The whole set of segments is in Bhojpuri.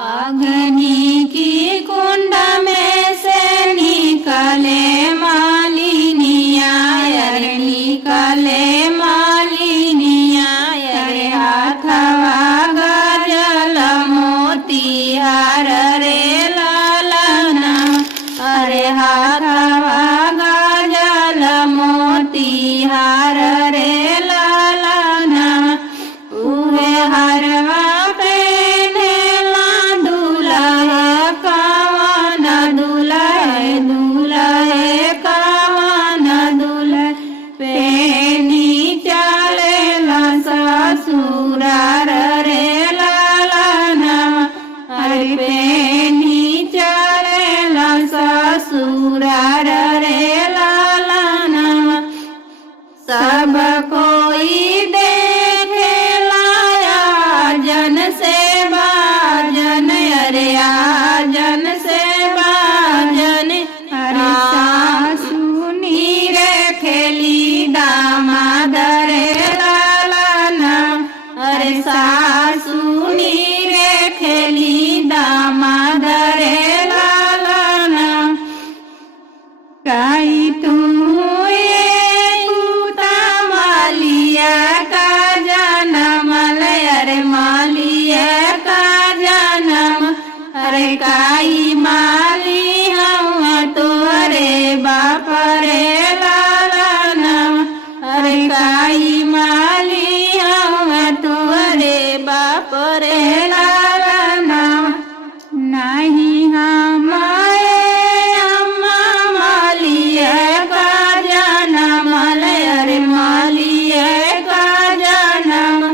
अग्नि की कुंड में से निकले मालिनिया, अरे निकले मालिनिया, अरे हाथवा गजल मोती हार रे लालना, अरे हाथवा गजल मोती हार रे लालना, उहे हरवा ससुरार रे लालना, अरे पेनी चलेला ससुरार रे लालना, सब कोई देखेला जन से बाजन, अरे आजन से बाजन, अरे सासु नीरे खेली दामाद रे लालना, अरे सासु नीरे खेली दामाद रे लालना, काई तू मालिया का जन्म, अरे मालिया का जन्म, अरे काई माली हम तोरे बाप रे लालना, अरे काई माली हम तोरे बाप रे लालना, नहीं हमारे अम्मा मालिया का जन्म, अरे मालिया का जन्म,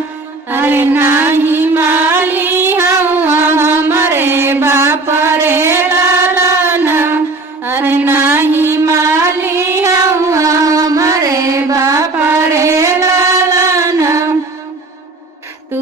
अरे नहीं माली हम हमारे बाप रे लालना, अरे नहीं माली हम हमारे बाप रे लालना, तू